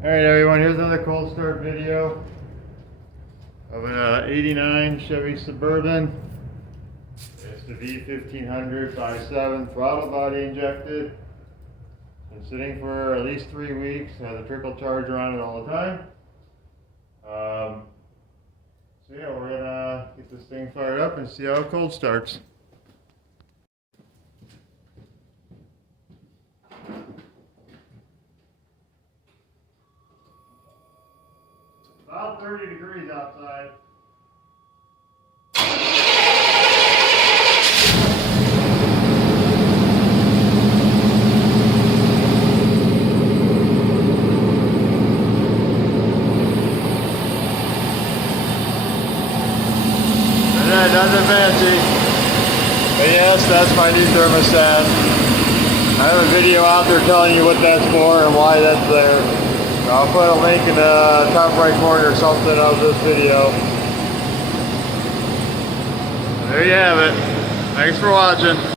Alright everyone, here's another cold start video of an 89 Chevy Suburban. It's the V1500 5.7 throttle body injected. Been sitting for at least 3 weeks, has a trickle charger on it all the time. So yeah, we're gonna get this thing fired up and see how it cold starts. About 30 degrees outside. Nothing fancy. But yes, that's my new thermostat. I have a video out there telling you what that's for and why that's there. So I'll put a link in the top right corner or something of this video. There you have it. Thanks for watching.